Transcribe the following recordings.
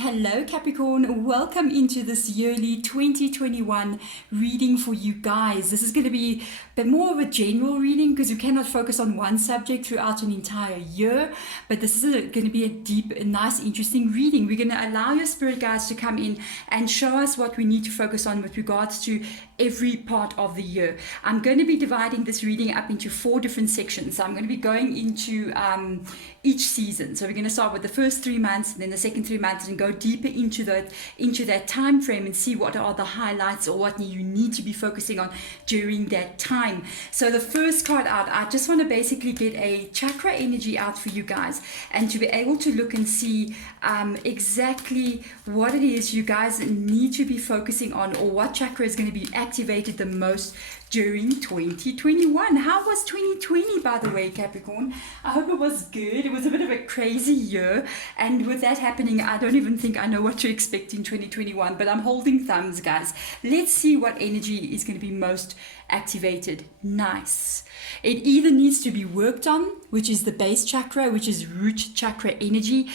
Hello Capricorn, welcome into this yearly 2021 reading for you guys. This is going to be a bit more of a general reading because you cannot focus on one subject throughout an entire year, but this is going to be a deep, nice, interesting reading. We're going to allow your spirit guides to come in and show us what we need to focus on with regards to every part of the year. I'm going to be dividing this reading up into 4 different sections. So I'm going to be going into each season. So we're going to start with the first 3 months and then the second 3 months and go deeper into that time frame and see what are the highlights or what you need to be focusing on during that time. So the first card out, I just want to basically get a chakra energy out for you guys and to be able to look and see exactly what it is you guys need to be focusing on, or what chakra is going to be activated the most during 2021. How was 2020, by the way, Capricorn? I hope it was good. It was a bit of a crazy year, and with that happening, I don't even think I know what to expect in 2021, but I'm holding thumbs, guys. Let's see what energy is going to be most activated. Nice. It either needs to be worked on, which is the base chakra, which is root chakra energy.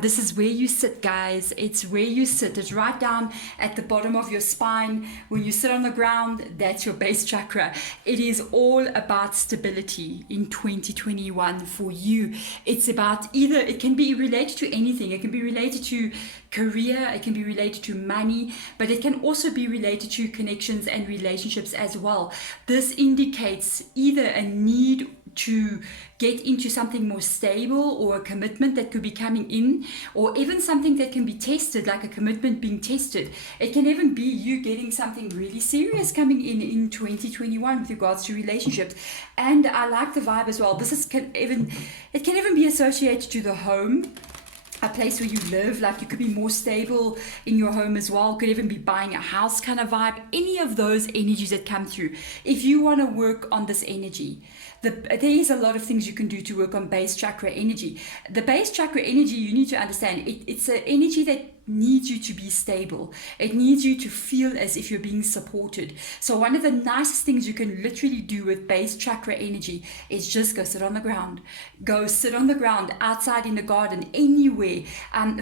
This is where you sit, guys. It's where you sit. It's right down at the bottom of your spine. When you sit on the ground, that's your base chakra. It is all about stability in 2021 for you. It's about it can be related to anything. It can be related to career, it can be related to money, but it can also be related to connections and relationships as well. This indicates either a need to get into something more stable, or a commitment that could be coming in, or even something that can be tested, like a commitment being tested. It can even be you getting something really serious coming in 2021 with regards to relationships. And I like the vibe as well. It can even be associated to the home, a place where you live. Like you could be more stable in your home as well. Could even be buying a house kind of vibe. Any of those energies that come through. If you want to work on this energy, there is a lot of things you can do to work on base chakra energy. The base chakra energy, you need to understand, it's an energy that needs you to be stable. It needs you to feel as if you're being supported. So one of the nicest things you can literally do with base chakra energy is just go sit on the ground. Go sit on the ground, outside in the garden, anywhere.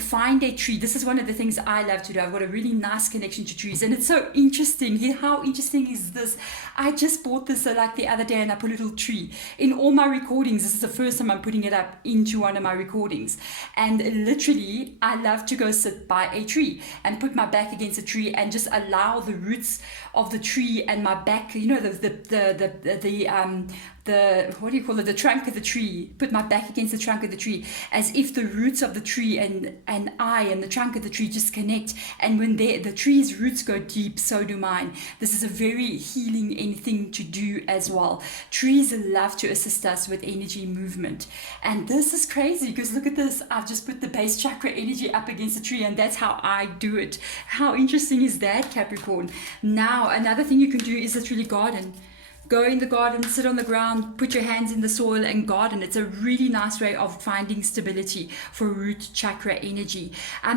Find a tree. This is one of the things I love to do. I've got a really nice connection to trees, and it's so interesting. How interesting is this? I just bought this like the other day, and I put a little tree in all my recordings. This is the first time I'm putting it up into one of my recordings, and literally I love to go sit by a tree and put my back against a tree and just allow the roots of the tree and my back, the what do you call it, the trunk of the tree, put my back against the trunk of the tree, as if the roots of the tree and the trunk of the tree just connect. And when the tree's roots go deep, so do mine. This is a very healing thing to do as well. Trees love to assist us with energy movement, and this is crazy because look at this. I've just put the base chakra energy up against the tree, and that's how I do it. How interesting is that, Capricorn? Now another thing you can do is literally garden. Go in the garden, sit on the ground, put your hands in the soil and garden. It's a really nice way of finding stability for root chakra energy.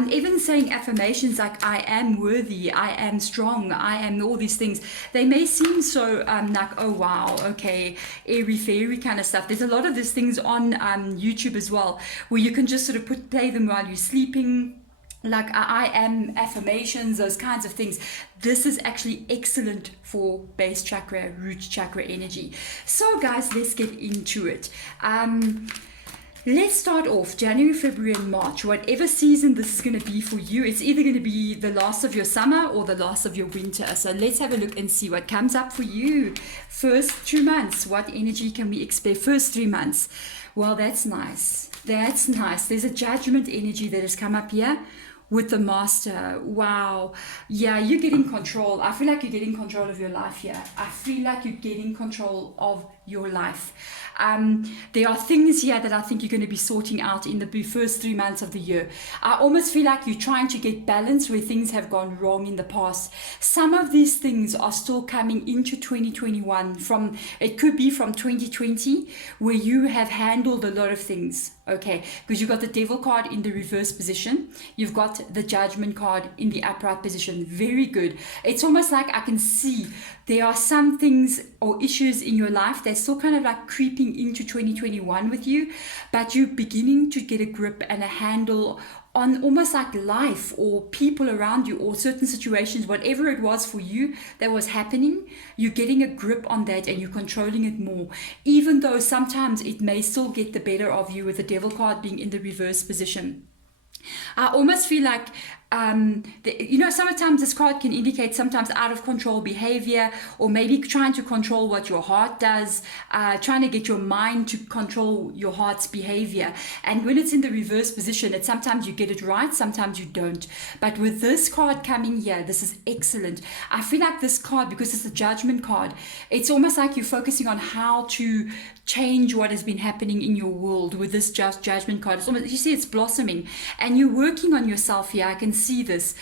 Even saying affirmations like I am worthy, I am strong, I am all these things. They may seem so like, oh wow, okay, airy fairy kind of stuff. There's a lot of these things on YouTube as well, where you can just sort of play them while you're sleeping. Like I am affirmations, those kinds of things. This is actually excellent for base chakra, root chakra energy. So guys, let's get into it. Let's start off January, February and March. Whatever season this is going to be for you, it's either going to be the last of your summer or the last of your winter. So let's have a look and see what comes up for you. First 2 months, what energy can we expect? First 3 months. Well, that's nice. That's nice. There's a judgment energy that has come up here with the master. Wow. Yeah, you're getting control. I feel like you're getting control of your life here. I feel like you're getting control of your life. There are things here that I think you're going to be sorting out in the first 3 months of the year. I almost feel like you're trying to get balance where things have gone wrong in the past. Some of these things are still coming into 2021. It could be from 2020, where you have handled a lot of things. Okay, because you've got the devil card in the reverse position. You've got the judgment card in the upright position. Very good. It's almost like I can see there are some things or issues in your life that they're still kind of like creeping into 2021 with you, but you're beginning to get a grip and a handle on almost like life or people around you or certain situations, whatever it was for you that was happening. You're getting a grip on that and you're controlling it more, even though sometimes it may still get the better of you with the devil card being in the reverse position. I almost feel like, sometimes this card can indicate sometimes out of control behavior, or maybe trying to control what your heart does, trying to get your mind to control your heart's behavior. And when it's in the reverse position, it's sometimes you get it right, sometimes you don't. But with this card coming here, this is excellent. I feel like this card, because it's the judgment card, it's almost like you're focusing on how to change what has been happening in your world with this judgment card. It's almost, you see, it's blossoming, and you're working on yourself here. I can see this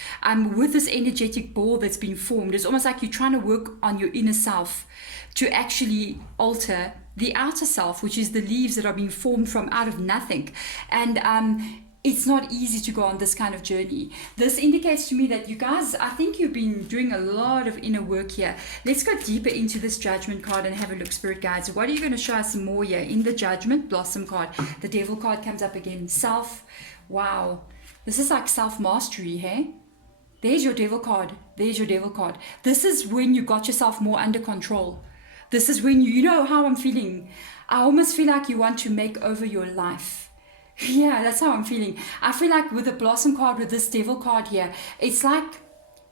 with this energetic ball that's been formed. It's almost like you're trying to work on your inner self to actually alter the outer self, which is the leaves that are being formed from out of nothing. And it's not easy to go on this kind of journey. This indicates to me that you guys, I think you've been doing a lot of inner work here. Let's go deeper into this judgment card and have a look, spirit guides. What are you going to show us more here in the judgment blossom card? The devil card comes up again. Self. Wow. This is like self-mastery, hey? There's your devil card. There's your devil card. This is when you got yourself more under control. This is when you know how I'm feeling. I almost feel like you want to make over your life. Yeah, that's how I'm feeling. I feel like with the blossom card, with this devil card here, it's like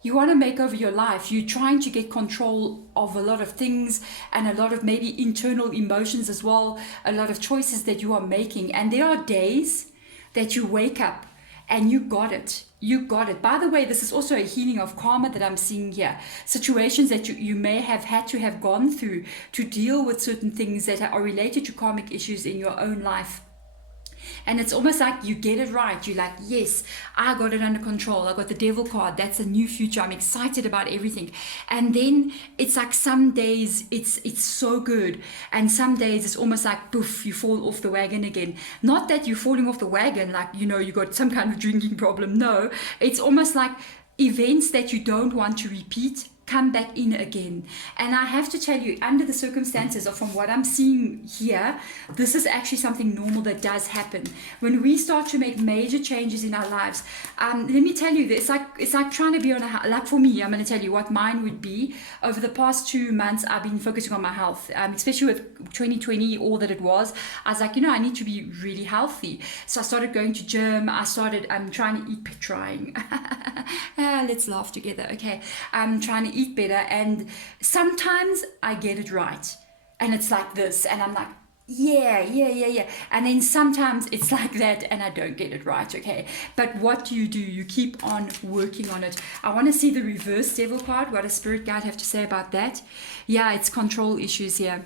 you want to make over your life. You're trying to get control of a lot of things and a lot of maybe internal emotions as well, a lot of choices that you are making. And there are days that you wake up and you got it. You got it. By the way, this is also a healing of karma that I'm seeing here. Situations that you may have had to have gone through to deal with certain things that are related to karmic issues in your own life. And it's almost like you get it right. You're like, yes, I got it under control. I got the devil card. That's a new future. I'm excited about everything. And then it's like some days it's so good. And some days it's almost like, poof, you fall off the wagon again. Not that you're falling off the wagon like, you got some kind of drinking problem. No, it's almost like events that you don't want to repeat come back in again. And I have to tell you, under the circumstances, or from what I'm seeing here, this is actually something normal that does happen. When we start to make major changes in our lives, let me tell you, it's like trying to be on like for me, I'm going to tell you what mine would be. Over the past 2 months, I've been focusing on my health, especially with 2020, all that it was. I was like, I need to be really healthy. So I started going to gym. I'm trying to eat, let's laugh together. Okay. I'm trying to eat better, and sometimes I get it right and it's like this and I'm like yeah, and then sometimes it's like that and I don't get it right. Okay, but what do? You keep on working on it. I want to see the reverse devil card. What does spirit guide have to say about that? Yeah, it's control issues here.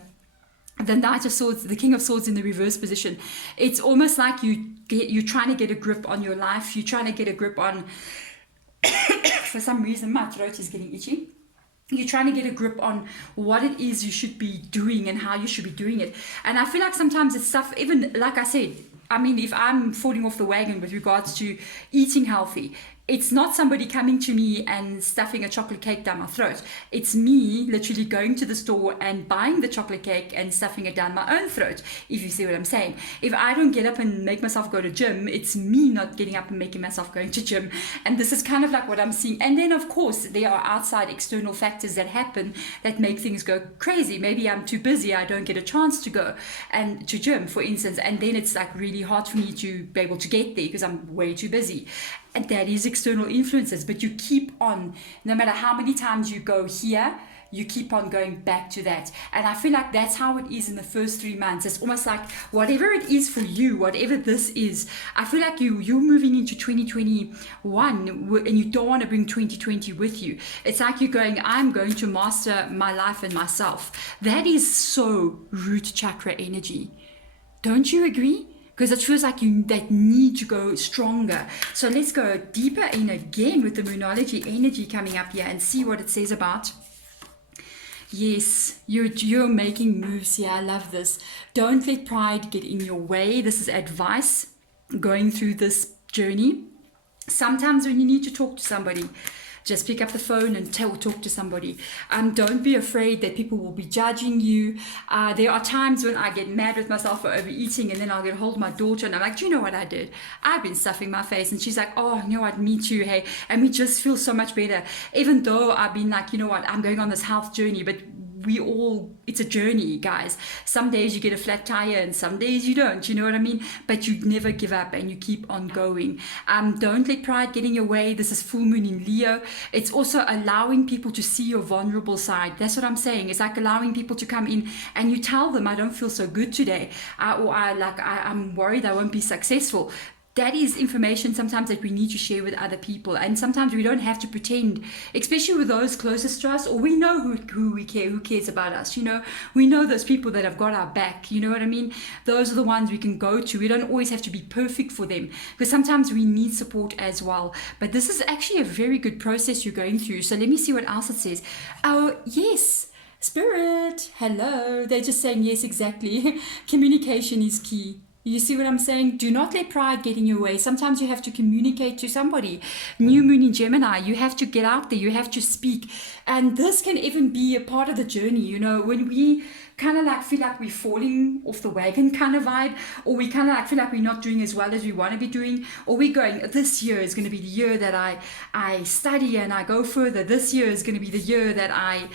The Knight of Swords, the King of Swords in the reverse position. It's almost like you're trying to get a grip on your life. You're trying to get a grip on for some reason my throat is getting itchy. You're trying to get a grip on what it is you should be doing and how you should be doing it. And I feel like sometimes it's stuff, even like I said, if I'm falling off the wagon with regards to eating healthy, it's not somebody coming to me and stuffing a chocolate cake down my throat. It's me literally going to the store and buying the chocolate cake and stuffing it down my own throat, if you see what I'm saying. If I don't get up and make myself go to gym, it's me not getting up and making myself going to gym. And this is kind of like what I'm seeing. And then, of course, there are outside external factors that happen that make things go crazy. Maybe I'm too busy. I don't get a chance to go and to gym, for instance. And then it's like really hard for me to be able to get there because I'm way too busy. And that is external influences, but you keep on, no matter how many times you go here, you keep on going back to that. And I feel like that's how it is in the first 3 months. It's almost like whatever it is for you, whatever this is, I feel like you're moving into 2021 and you don't want to bring 2020 with you. It's like you're going, I'm going to master my life and myself. That is so root chakra energy. Don't you agree? Because it feels like that need to go stronger. So let's go deeper in again with the Moonology energy coming up here and see what it says about. Yes, you're making moves here. I love this. Don't let pride get in your way. This is advice going through this journey. Sometimes when you need to talk to somebody, Just pick up the phone and talk to somebody. Don't be afraid that people will be judging you. There are times when I get mad with myself for overeating, and then I'll get hold of my daughter and I'm like, do you know what I did? I've been stuffing my face. And she's like, oh, you know what, me too, hey. And we just feel so much better. Even though I've been like, you know what, I'm going on this health journey, but it's a journey, guys. Some days you get a flat tire and some days you don't, you know what I mean? But you never give up and you keep on going. Don't let pride get in your way. This is full moon in Leo. It's also allowing people to see your vulnerable side. That's what I'm saying. It's like allowing people to come in and you tell them, I don't feel so good today, or I'm worried I won't be successful. That is information sometimes that we need to share with other people, and sometimes we don't have to pretend, especially with those closest to us, or we know who we care, who cares about us, you know. We know those people that have got our back, you know what I mean? Those are the ones we can go to. We don't always have to be perfect for them, because sometimes we need support as well. But this is actually a very good process you're going through. So let me see what else it says. Oh, yes. Spirit, hello. They're just saying yes, exactly. Communication is key. You see what I'm saying? Do not let pride get in your way. Sometimes you have to communicate to somebody. New moon in Gemini, you have to get out there. You have to speak. And this can even be a part of the journey. You know, when we kind of like feel like we're falling off the wagon kind of vibe, or we kind of like feel like we're not doing as well as we want to be doing, or we're going, this year is going to be the year that I study and I go further. This year is going to be the year that I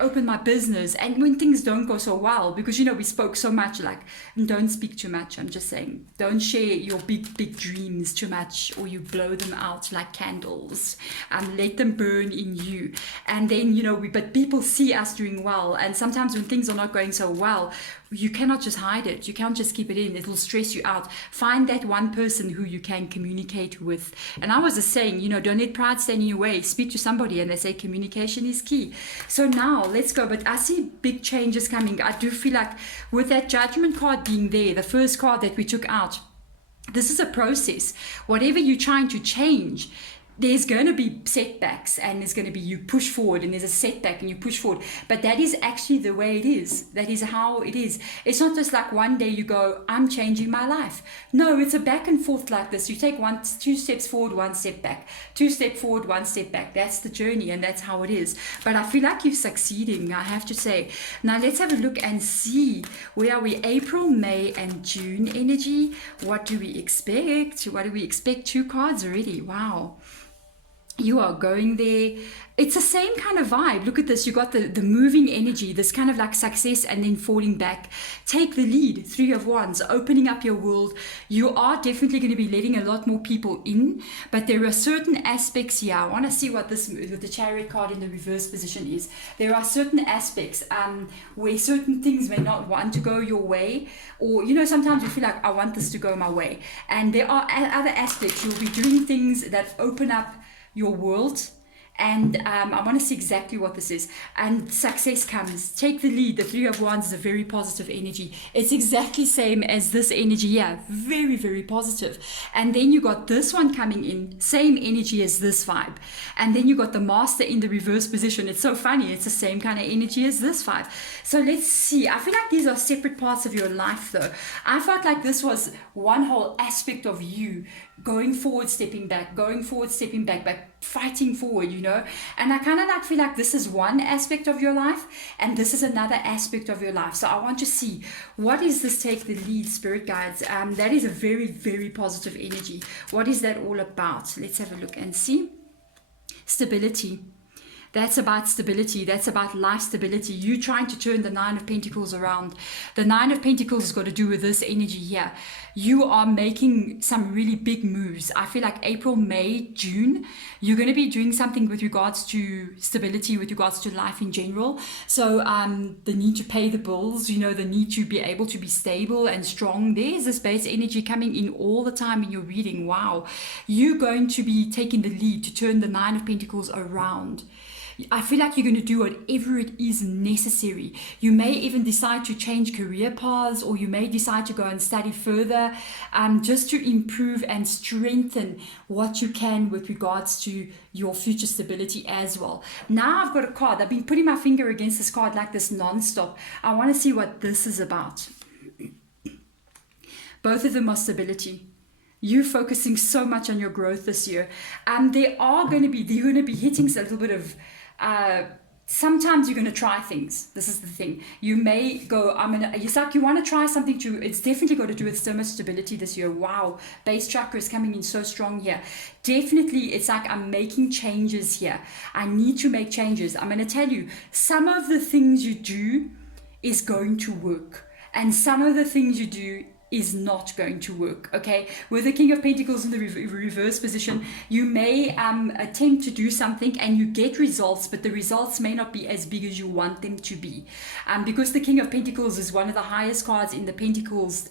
open my business. And when things don't go so well, because, you know, we spoke so much, like, don't speak too much. I'm just saying, don't share your big dreams too much, or you blow them out like candles, and let them burn in you. And then, you know, but people see us doing well. And sometimes when things are not going so well, you cannot just hide it. You can't just keep it in. It will stress you out. Find that one person who you can communicate with. And I was just saying, you know, don't let pride stand in your way. Speak to somebody, and they say communication is key. So now let's go. But I see big changes coming. I do feel like with that Judgment card being there, the first card that we took out, this is a process. Whatever you're trying to change, there's going to be setbacks, and there's going to be, you push forward and there's a setback and you push forward. But that is actually the way it is. That is how it is. It's not just like one day you go, I'm changing my life. No, it's a back and forth like this. You take 2 steps forward, 1 step back, 2 steps forward, 1 step back. That's the journey, and that's how it is. But I feel like you're succeeding, I have to say. Now let's have a look and see, where are we? April, May and June energy. What do we expect? What do we expect? 2 cards already. Wow. You are going there. It's the same kind of vibe. Look at this. You got the moving energy, this kind of like success and then falling back. Take the lead. 3 of Wands, opening up your world. You are definitely going to be letting a lot more people in, but there are certain aspects here. I want to see what this, with the Chariot card in the reverse position, is. There are certain aspects where certain things may not want to go your way, or, you know, sometimes you feel like, I want this to go my way. And there are other aspects. You'll be doing things that open up your world, and I want to see exactly what this is. And success comes. Take the lead. The 3 of Wands is a very positive energy. It's exactly same as this energy here. Very, very positive. And then you got this one coming in, same energy as this vibe. And then you got the Master in the reverse position. It's so funny. It's the same kind of energy as this vibe. So let's see. I feel like these are separate parts of your life though. I felt like this was one whole aspect of you, going forward, stepping back, going forward, stepping back, but fighting forward, you know. And I kind of like feel like this is one aspect of your life, and this is another aspect of your life. So I want to see, what is this take the lead, spirit guides? That is a very, very positive energy. What is that all about? Let's have a look and see. Stability. That's about stability. That's about life stability. You trying to turn the 9 of Pentacles around. The 9 of Pentacles has got to do with this energy here. You are making some really big moves. I feel like April, May, June, you're going to be doing something with regards to stability, with regards to life in general. So the need to pay the bills, you know, the need to be able to be stable and strong. There's this base energy coming in all the time in your reading. Wow. You're going to be taking the lead to turn the 9 of Pentacles around. I feel like you're going to do whatever it is necessary. You may even decide to change career paths, or you may decide to go and study further, just to improve and strengthen what you can with regards to your future stability as well. Now I've got a card. I've been putting my finger against this card like this non-stop. I want to see what this is about. Both of them are stability. You focusing so much on your growth this year. You're going to be hitting a little bit of, sometimes you're going to try things. This is the thing. You may go, it's like you want to try something it's definitely got to do with stomach stability this year. Wow. Base chakra is coming in so strong here. Definitely, it's like I'm making changes here. I need to make changes. I'm going to tell you, some of the things you do is going to work. And some of the things you do is not going to work, okay? With the King of Pentacles in the reverse position, you may attempt to do something and you get results, but the results may not be as big as you want them to be. Because the King of Pentacles is one of the highest cards in the Pentacles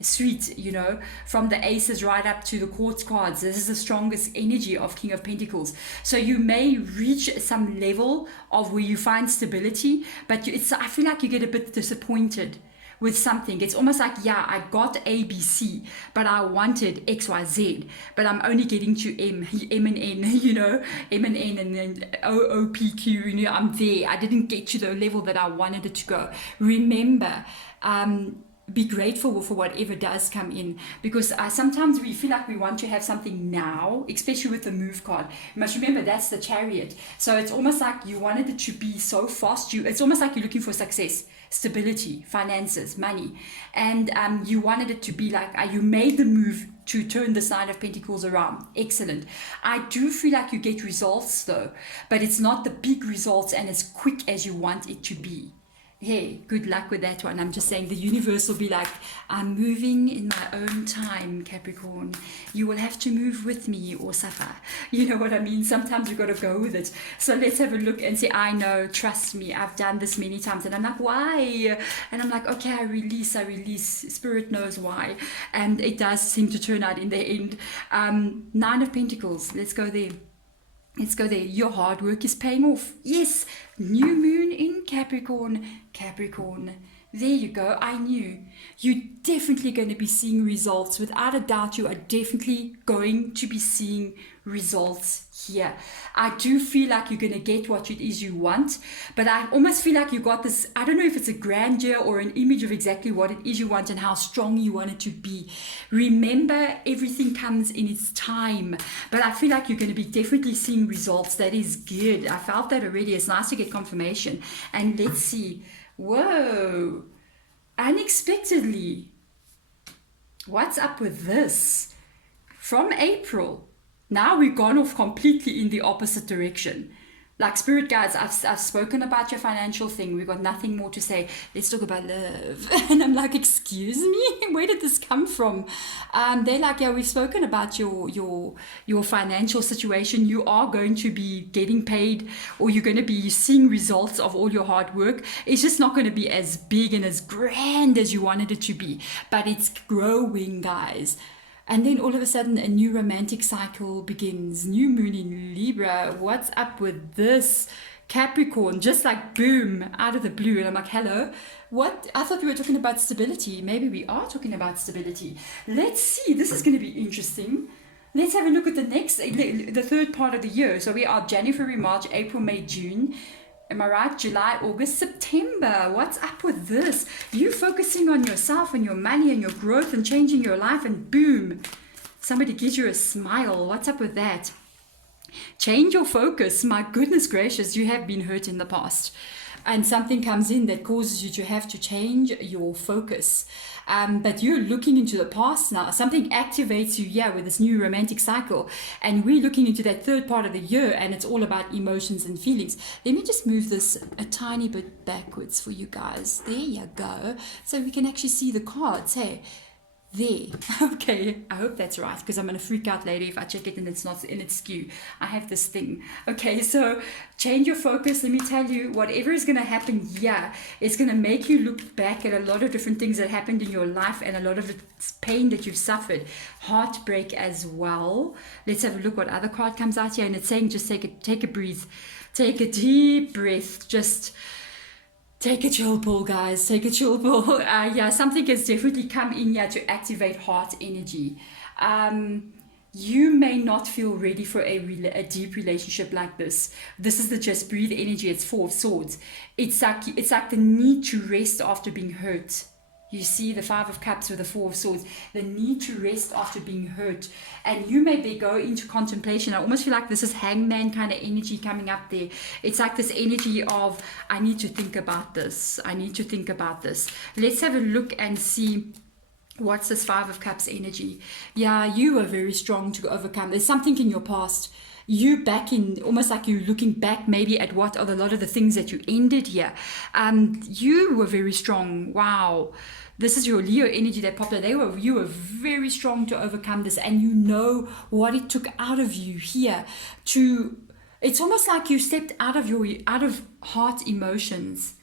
suite, you know, from the aces right up to the quartz cards. This is the strongest energy of King of Pentacles. So you may reach some level of where you find stability, but I feel like you get a bit disappointed with something. It's almost like, yeah, I got ABC, but I wanted XYZ, but I'm only getting to M and N, you know, M and N, and then OOPQ, you know, I'm there. I didn't get to the level that I wanted it to go. Remember, be grateful for whatever does come in, because sometimes we feel like we want to have something now, especially with the move card. You must remember that's the Chariot. So it's almost like you wanted it to be so fast. It's almost like you're looking for success, stability, finances, money, and you wanted it to be like you made the move to turn the Nine of Pentacles around. Excellent. I do feel like you get results though, but it's not the big results and as quick as you want it to be. Hey, good luck with that one. I'm just saying the universe will be like, I'm moving in my own time, Capricorn. You will have to move with me or suffer. You know what I mean? Sometimes you've got to go with it. So let's have a look and say, I know, trust me, I've done this many times. And I'm like, why? And I'm like, okay, I release. Spirit knows why. And it does seem to turn out in the end. Nine of Pentacles. Let's go there. Let's go there. Your hard work is paying off. Yes. New moon in Capricorn. Capricorn. There you go. I knew. You're definitely going to be seeing results. Without a doubt, you are definitely going to be seeing results here. I do feel like you're going to get what it is you want, but I almost feel like you got this, I don't know if it's a grandeur or an image of exactly what it is you want and how strong you want it to be. Remember, everything comes in its time, but I feel like you're going to be definitely seeing results. That is good. I felt that already. It's nice to get confirmation. And let's see. Whoa, unexpectedly, what's up with this? From April, now we've gone off completely in the opposite direction. Like, spirit guides, I've spoken about your financial thing. We've got nothing more to say. Let's talk about love. And I'm like, excuse me? Where did this come from? They're like, yeah, we've spoken about your financial situation. You are going to be getting paid, or you're going to be seeing results of all your hard work. It's just not going to be as big and as grand as you wanted it to be. But it's growing, guys. And then all of a sudden, a new romantic cycle begins. New moon in Libra. What's up with this? Capricorn, just like boom, out of the blue. And I'm like, hello? What? I thought we were talking about stability. Maybe we are talking about stability. Let's see. This is going to be interesting. Let's have a look at the third part of the year. So we are January, February, March, April, May, June. Am I right? July, August, September. What's up with this? You focusing on yourself and your money and your growth and changing your life, and boom, somebody gives you a smile. What's up with that? Change your focus. My goodness gracious, you have been hurt in the past. And something comes in that causes you to have to change your focus. But you're looking into the past now. Something activates you, yeah, with this new romantic cycle. And we're looking into that third part of the year, and it's all about emotions and feelings. Let me just move this a tiny bit backwards for you guys. There you go. So we can actually see the cards, hey. There. Okay, I hope that's right, because I'm going to freak out later if I check it and it's not in its skew. I have this thing. Okay, so change your focus. Let me tell you, whatever is going to happen here, it's going to make you look back at a lot of different things that happened in your life and a lot of the pain that you've suffered. Heartbreak as well. Let's have a look what other card comes out here, and it's saying just take a breathe. Take a deep breath. Just take a chill pull, guys. Take a chill pull. Yeah, something has definitely come in here to activate heart energy. You may not feel ready for a deep relationship like this. This is the just breathe energy. It's Four of Swords. It's like the need to rest after being hurt. You see the Five of Cups with the Four of Swords, the need to rest after being hurt. And you maybe go into contemplation. I almost feel like this is hangman kind of energy coming up there. It's like this energy of, I need to think about this. I need to think about this. Let's have a look and see what's this Five of Cups energy. Yeah, you were very strong to overcome. There's something in your past. You back in, almost like you looking back maybe at what are a lot of the things that you ended here. You were very strong. Wow. This is your Leo energy that popped out. You were very strong to overcome this, and you know what it took out of you here to, it's almost like you stepped out of heart emotions.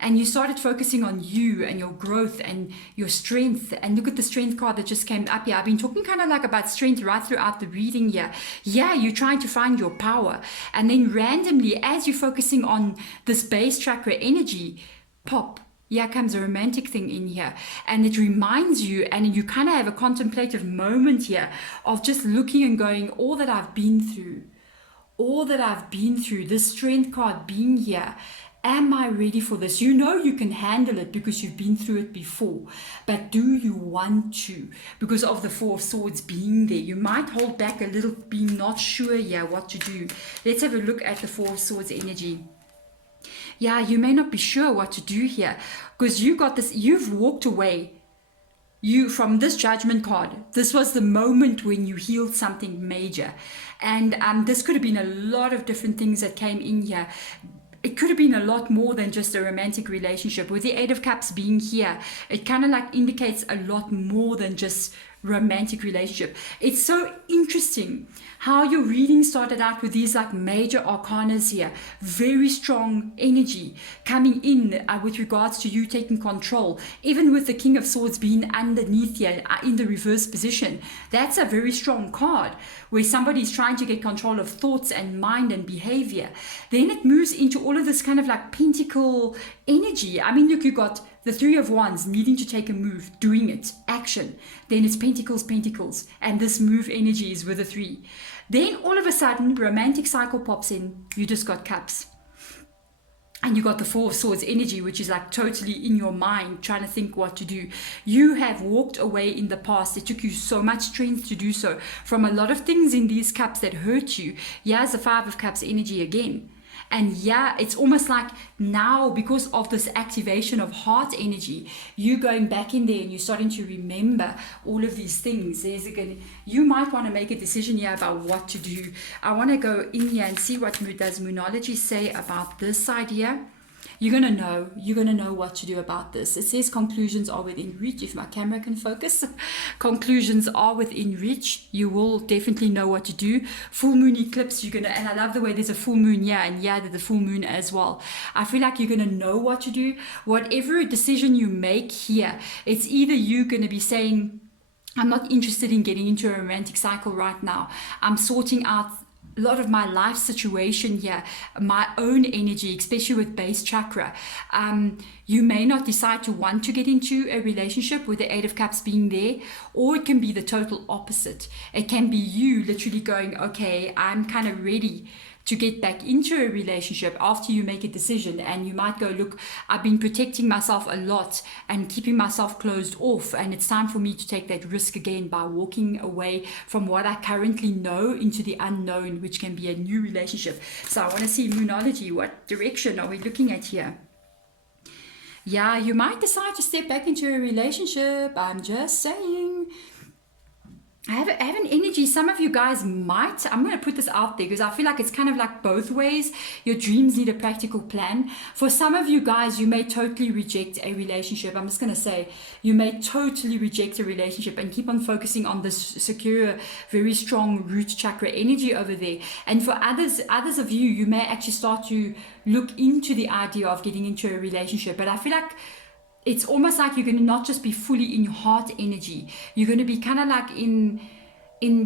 And you started focusing on you and your growth and your strength. And look at the strength card that just came up here. I've been talking kind of like about strength right throughout the reading here. Yeah, you're trying to find your power. And then randomly, as you're focusing on this base chakra energy, pop, here comes a romantic thing in here. And it reminds you, and you kind of have a contemplative moment here of just looking and going, all that I've been through, this strength card being here. Am I ready for this? You know you can handle it because you've been through it before. But do you want to? Because of the Four of Swords being there. You might hold back a little, being not sure here what to do. Let's have a look at the Four of Swords energy. Yeah, you may not be sure what to do here. Because you got this, you've walked away. From this Judgment card, this was the moment when you healed something major. And this could have been a lot of different things that came in here. It could have been a lot more than just a romantic relationship. With the Eight of Cups being here, it kind of like indicates a lot more than just romantic relationship. It's so interesting how your reading started out with these like major arcanas here. Very strong energy coming in with regards to you taking control. Even with the King of Swords being underneath here in the reverse position. That's a very strong card where somebody's trying to get control of thoughts and mind and behavior. Then it moves into all of this kind of like pentacle energy. I mean, look, you got the Three of Wands needing to take a move, doing it, action. Then it's Pentacles, and this move energy is with the Three. Then all of a sudden, romantic cycle pops in. You just got Cups. And you got the Four of Swords energy, which is like totally in your mind, trying to think what to do. You have walked away in the past. It took you so much strength to do so. From a lot of things in these cups that hurt you. Here's the Five of Cups energy again. And yeah, it's almost like now, because of this activation of heart energy, you going back in there and you're starting to remember all of these things. You might want to make a decision here about what to do. I want to go in here and see what does Moonology say about this side here. You're going to know what to do about this. It says conclusions are within reach. If my camera can focus, conclusions are within reach. You will definitely know what to do. Full moon eclipse, and I love the way there's a full moon here, and yeah, there's the full moon as well. I feel like you're going to know what to do. Whatever decision you make here, it's either you going to be saying, I'm not interested in getting into a romantic cycle right now. I'm sorting out a lot of my life situation here, my own energy, especially with base chakra. You may not decide to want to get into a relationship with the Eight of Cups being there, or it can be the total opposite. It can be you literally going, okay, I'm kind of ready to get back into a relationship after you make a decision. And you might go, look, I've been protecting myself a lot and keeping myself closed off, and it's time for me to take that risk again by walking away from what I currently know into the unknown, which can be a new relationship. So I want to see Moonology. What direction are we looking at here? Yeah, you might decide to step back into a relationship. I'm just saying. I have an energy. Some of you guys might, I'm going to put this out there because I feel like it's kind of like both ways. Your dreams need a practical plan. For some of you guys, you may totally reject a relationship. I'm just going to say you may totally reject a relationship and keep on focusing on this secure, very strong root chakra energy over there. And for others of you, you may actually start to look into the idea of getting into a relationship. But I feel like it's almost like you're going to not just be fully in your heart energy. You're going to be kind of like in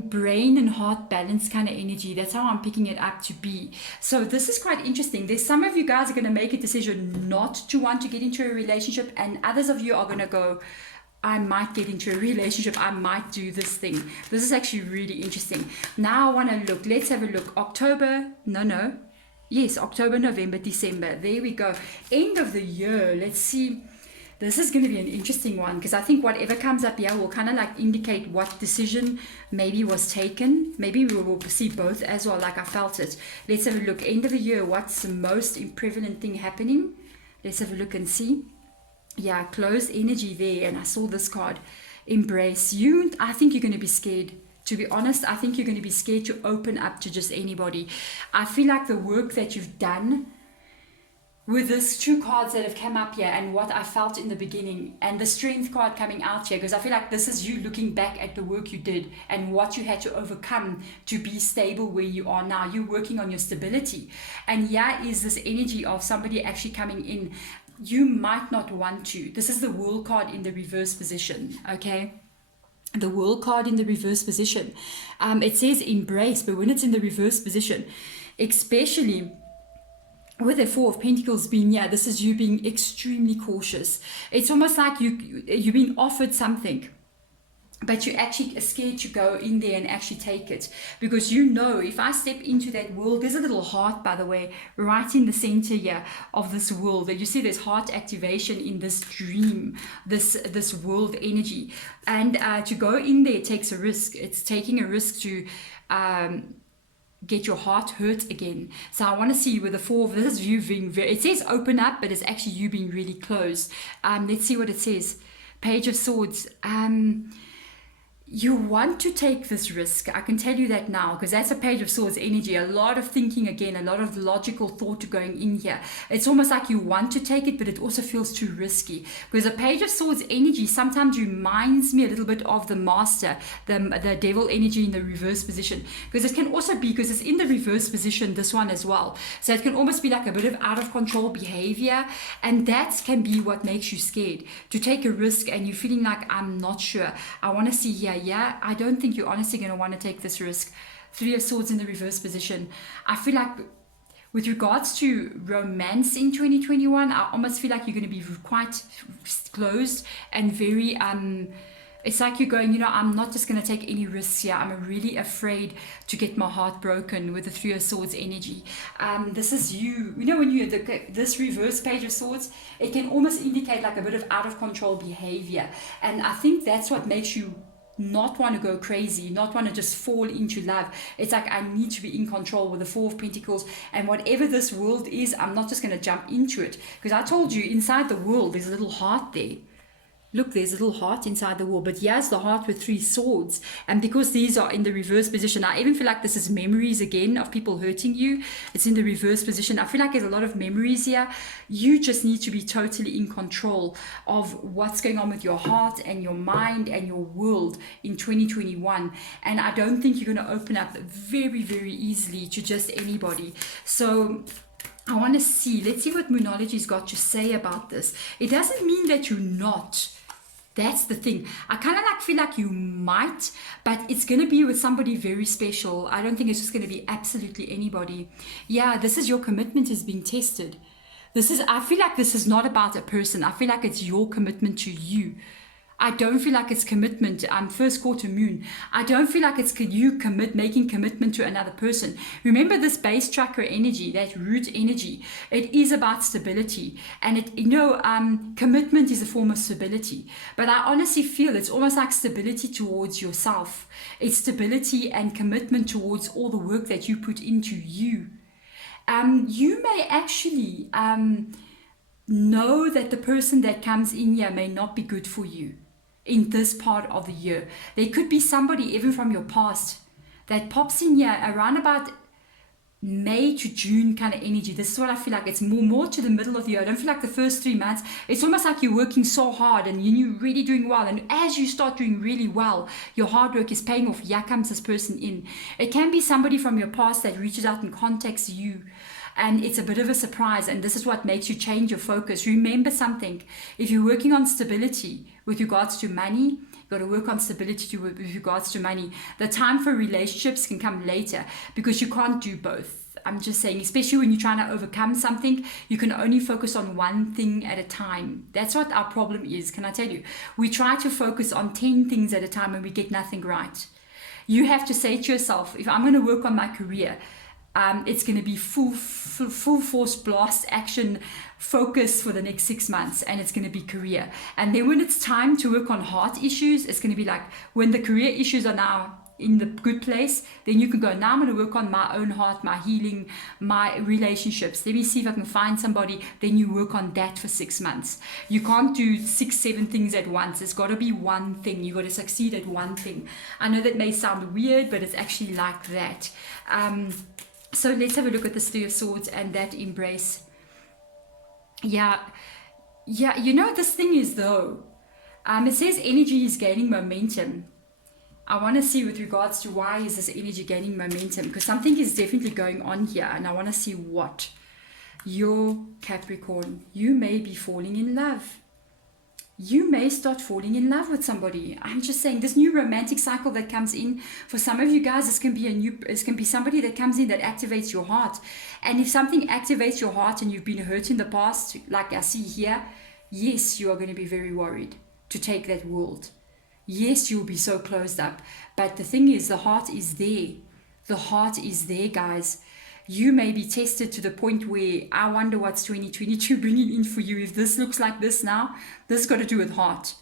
brain and heart balance kind of energy. That's how I'm picking it up to be. So this is quite interesting. There's some of you guys are going to make a decision not to want to get into a relationship, and others of you are going to go, I might get into a relationship. I might do this thing. This is actually really interesting. Now I want to look. Let's have a look. October, Yes, October, November, December. There we go. End of the year. Let's see. This is going to be an interesting one, because I think whatever comes up here will kind of like indicate what decision maybe was taken. Maybe we will see both as well, like I felt it. Let's have a look. End of the year, what's the most prevalent thing happening? Let's have a look and see. Yeah, closed energy there, and I saw this card. Embrace. I think you're going to be scared. To be honest, I think you're going to be scared to open up to just anybody. I feel like the work that you've done with these two cards that have come up here, and what I felt in the beginning, and the strength card coming out here, because I feel like this is you looking back at the work you did and what you had to overcome to be stable where you are now. You're working on your stability. And here is this energy of somebody actually coming in. You might not want to. This is the World card in the reverse position, okay? The World card in the reverse position. It says embrace, but when it's in the reverse position, especially with the Four of Pentacles being, yeah, this is you being extremely cautious. It's almost like you've been offered something, but you actually are scared to go in there and actually take it, because you know, if I step into that world, there's a little heart, by the way, right in the center here of this world. That you see there's heart activation in this dream, this world energy, and to go in there takes a risk. It's taking a risk to get your heart hurt again. So I want to see with the Four of this, you being very, it says open up, but it's actually you being really closed. Let's see what it says. Page of Swords. You want to take this risk. I can tell you that now, because that's a Page of Swords energy. A lot of thinking again, a lot of logical thought going in here. It's almost like you want to take it, but it also feels too risky. Because a Page of Swords energy sometimes reminds me a little bit of the Master, the Devil energy in the reverse position. Because it can also be, because it's in the reverse position, this one as well. So it can almost be like a bit of out of control behavior. And that can be what makes you scared. To take a risk and you're feeling like, I'm not sure. I want to see here. Yeah, I don't think you're honestly going to want to take this risk. Three of Swords in the reverse position. I feel like with regards to romance in 2021, I almost feel like you're going to be quite closed and very, it's like you're going, I'm not just going to take any risks here. I'm really afraid to get my heart broken with the Three of Swords energy. This is you. When you this reverse Page of Swords, it can almost indicate like a bit of out of control behavior. And I think that's what makes you not want to go crazy, not want to just fall into love. It's like, I need to be in control with the Four of Pentacles, and whatever this world is, I'm not just going to jump into it, because I told you inside the world there's a little heart there. Look, there's a little heart inside the wall, but here's the heart with three swords. And because these are in the reverse position, I even feel like this is memories again of people hurting you. It's in the reverse position. I feel like there's a lot of memories here. You just need to be totally in control of what's going on with your heart and your mind and your world in 2021. And I don't think you're going to open up very, very easily to just anybody. So I want to see, let's see what Moonology's got to say about this. It doesn't mean that you're not. That's the thing. I kind of like feel like you might, but it's going to be with somebody very special. I don't think it's just going to be absolutely anybody. Yeah, this is your commitment is being tested. I feel like this is not about a person. I feel like it's your commitment to you. I don't feel like it's commitment. First quarter moon. I don't feel like it's you making commitment to another person. Remember this base chakra energy, that root energy. It is about stability, and commitment is a form of stability. But I honestly feel it's almost like stability towards yourself. It's stability and commitment towards all the work that you put into you. You may actually know that the person that comes in here may not be good for you in this part of the year. There could be somebody even from your past that pops in here around about May to June kind of energy. This is what I feel like. It's more to the middle of the year. I don't feel like the first 3 months. It's almost like you're working so hard and you're really doing well. And as you start doing really well, your hard work is paying off. Here comes this person in. It can be somebody from your past that reaches out and contacts you. And it's a bit of a surprise, and this is what makes you change your focus. Remember something. If you're working on stability with regards to money, you've got to work on stability with regards to money. The time for relationships can come later, because you can't do both. I'm just saying, especially when you're trying to overcome something, you can only focus on one thing at a time. That's what our problem is, can I tell you? We try to focus on 10 things at a time and we get nothing right. You have to say to yourself, if I'm going to work on my career, It's going to be full force blast action focus for the next 6 months, and it's going to be career. And then when it's time to work on heart issues, it's going to be like when the career issues are now in the good place, then you can go, now I'm going to work on my own heart, my healing, my relationships. Let me see if I can find somebody. Then you work on that for 6 months. You can't do 6, 7 things at once. It's got to be one thing. You got to succeed at one thing. I know that may sound weird, but it's actually like that. So let's have a look at the Three of Swords and that embrace. Yeah, you know, this thing is though, it says energy is gaining momentum. I want to see with regards to why is this energy gaining momentum, because something is definitely going on here, and I want to see what. Your Capricorn, you may be falling in love. You may start falling in love with somebody. I'm just saying, this new romantic cycle that comes in, for some of you guys, this can be somebody that comes in that activates your heart. And if something activates your heart and you've been hurt in the past, like I see here, yes, you are going to be very worried to take that world. Yes, you'll be so closed up. But the thing is, the heart is there. The heart is there, guys. You may be tested to the point where I wonder what's 2022 bringing in for you. If this looks like this now, this has got to do with heart.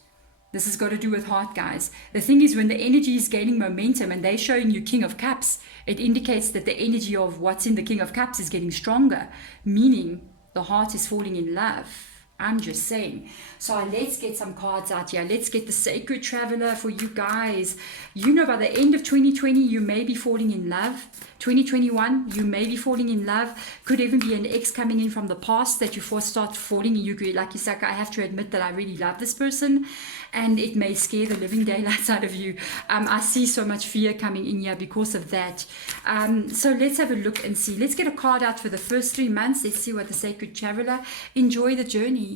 This has got to do with heart, guys. The thing is, when the energy is gaining momentum and they're showing you King of Cups, it indicates that the energy of what's in the King of Cups is getting stronger, meaning the heart is falling in love. I'm just saying. So let's get some cards out here. Let's get the Sacred Traveler for you guys. You know, by the end of 2020, you may be falling in love. 2021, you may be falling in love. Could even be an ex coming in from the past that you first start falling in. You like, you say, I have to admit that I really love this person, and it may scare the living daylights out of you. I see so much fear coming in here because of that. So let's have a look and see. Let's get a card out for the first 3 months. Let's see what the Sacred Traveler. Enjoy the journey.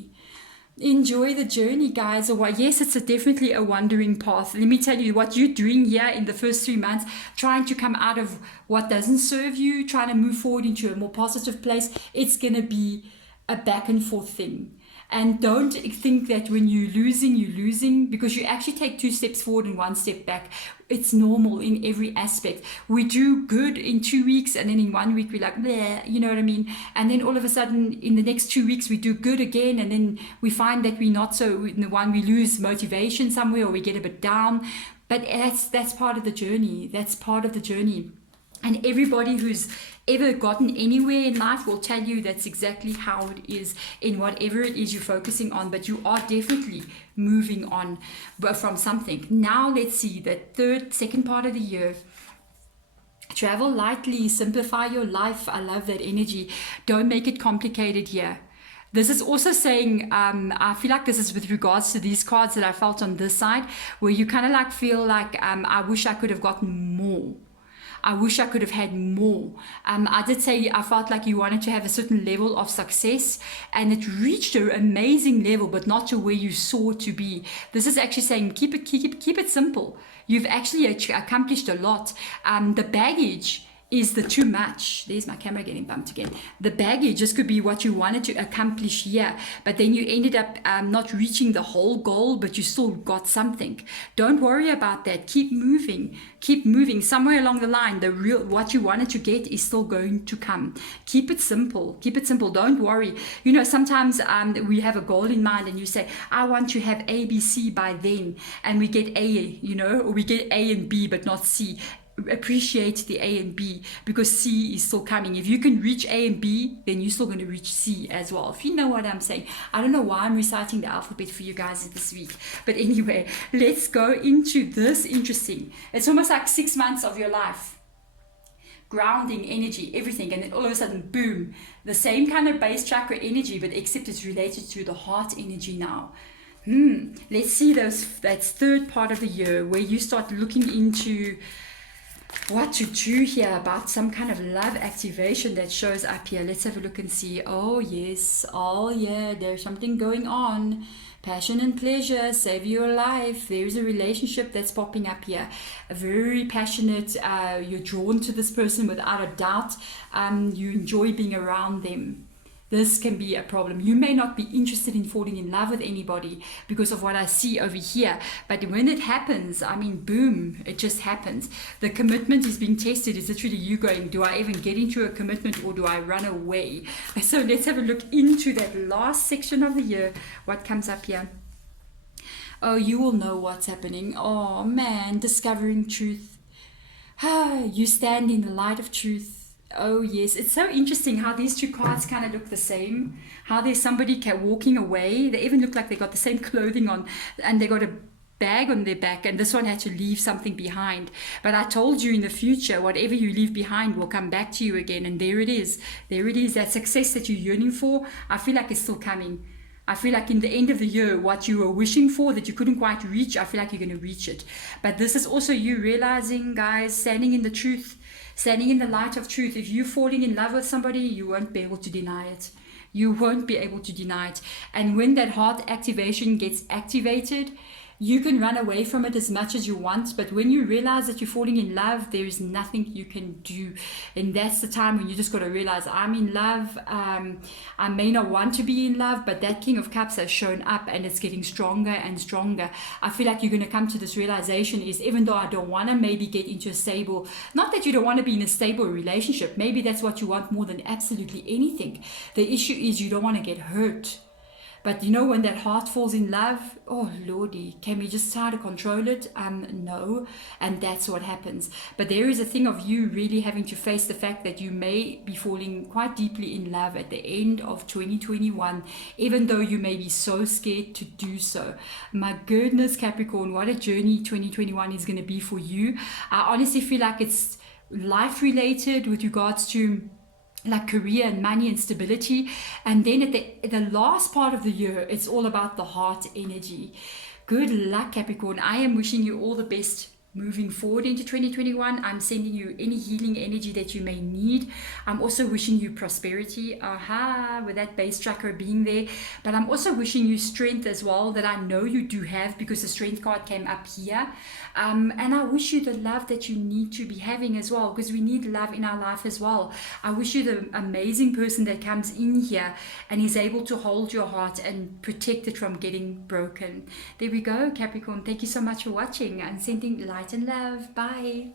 Enjoy the journey, guys. Or yes, it's definitely a wandering path. Let me tell you what you're doing here in the first 3 months, trying to come out of what doesn't serve you, trying to move forward into a more positive place. It's going to be a back and forth thing. And don't think that when you're losing, because you actually take 2 steps forward and 1 step back. It's normal in every aspect. We do good in 2 weeks, and then in 1 week we're like, bleh, you know what I mean? And then all of a sudden in the next 2 weeks we do good again, and then we find that we're not so, in the one we lose motivation somewhere, or we get a bit down. But that's part of the journey. That's part of the journey. And everybody who's ever gotten anywhere in life will tell you that's exactly how it is in whatever it is you're focusing on. But you are definitely moving on from something. Now let's see the second part of the year. Travel lightly, simplify your life. I love that energy. Don't make it complicated here. This is also saying, I feel like this is with regards to these cards that I felt on this side, where you kind of like feel like, I wish I could have gotten more. I wish I could have had more. I did say I felt like you wanted to have a certain level of success, and it reached an amazing level, but not to where you saw to be. This is actually saying keep it simple. You've actually accomplished a lot. The baggage is the too much. There's my camera getting bumped again. The baggage just could be what you wanted to accomplish here, but then you ended up not reaching the whole goal, but you still got something. Don't worry about that. Keep moving. Keep moving. Somewhere along the line, what you wanted to get is still going to come. Keep it simple. Keep it simple. Don't worry. You know, sometimes we have a goal in mind, and you say, I want to have ABC by then, and we get A, you know, or we get A and B, but not C. Appreciate the A and B, because C is still coming. If you can reach A and B, then you're still going to reach C as well, if you know what I'm saying. I don't know why I'm reciting the alphabet for you guys this week, but anyway, let's go into this. Interesting. It's almost like 6 months of your life, grounding energy, everything, and then all of a sudden, boom, the same kind of base chakra energy, but except it's related to the heart energy now. Let's see that's third part of the year, where you start looking into what to do here about some kind of love activation that shows up here. Let's have a look and see. Oh yes, oh yeah, there's something going on. Passion and pleasure, save your life. There's a relationship that's popping up here. A very passionate, you're drawn to this person without a doubt. You enjoy being around them. This can be a problem. You may not be interested in falling in love with anybody because of what I see over here. But when it happens, I mean, boom, it just happens. The commitment is being tested. Is literally you going, do I even get into a commitment or do I run away? So let's have a look into that last section of the year. What comes up here? Oh, you will know what's happening. Oh man, discovering truth. You stand in the light of truth. Oh yes, it's so interesting how these two cards kind of look the same. How there's somebody walking away. They even look like they got the same clothing on, and they got a bag on their back, and this one had to leave something behind. But I told you, in the future, whatever you leave behind will come back to you again. And there it is. There it is. That success that you're yearning for, I feel like it's still coming. I feel like in the end of the year, what you were wishing for that you couldn't quite reach, I feel like you're going to reach it. But this is also you realizing, guys, standing in the truth, standing in the light of truth. If you're falling in love with somebody, you won't be able to deny it. You won't be able to deny it. And when that heart activation gets activated, you can run away from it as much as you want, but when you realize that you're falling in love, there is nothing you can do. And that's the time when you just got to realize, I'm in love. I may not want to be in love, but that King of Cups has shown up, and it's getting stronger and stronger. I feel like you're going to come to this realization is, even though I don't want to maybe get into a stable, not that you don't want to be in a stable relationship, maybe that's what you want more than absolutely anything. The issue is you don't want to get hurt. But you know, when that heart falls in love, oh lordy, can we just try to control it? No. And that's what happens. But there is a thing of you really having to face the fact that you may be falling quite deeply in love at the end of 2021, even though you may be so scared to do so. My goodness, Capricorn, what a journey 2021 is going to be for you. I honestly feel like it's life related with regards to like career and money and stability. And then at the last part of the year, it's all about the heart energy. Good luck, Capricorn. I am wishing you all the best moving forward into 2021. I'm sending you any healing energy that you may need. I'm also wishing you prosperity, with that base chakra being there. But I'm also wishing you strength as well, that I know you do have, because the strength card came up here. And I wish you the love that you need to be having as well, because we need love in our life as well. I wish you the amazing person that comes in here and is able to hold your heart and protect it from getting broken. There we go, Capricorn. Thank you so much for watching and sending light and love. Bye.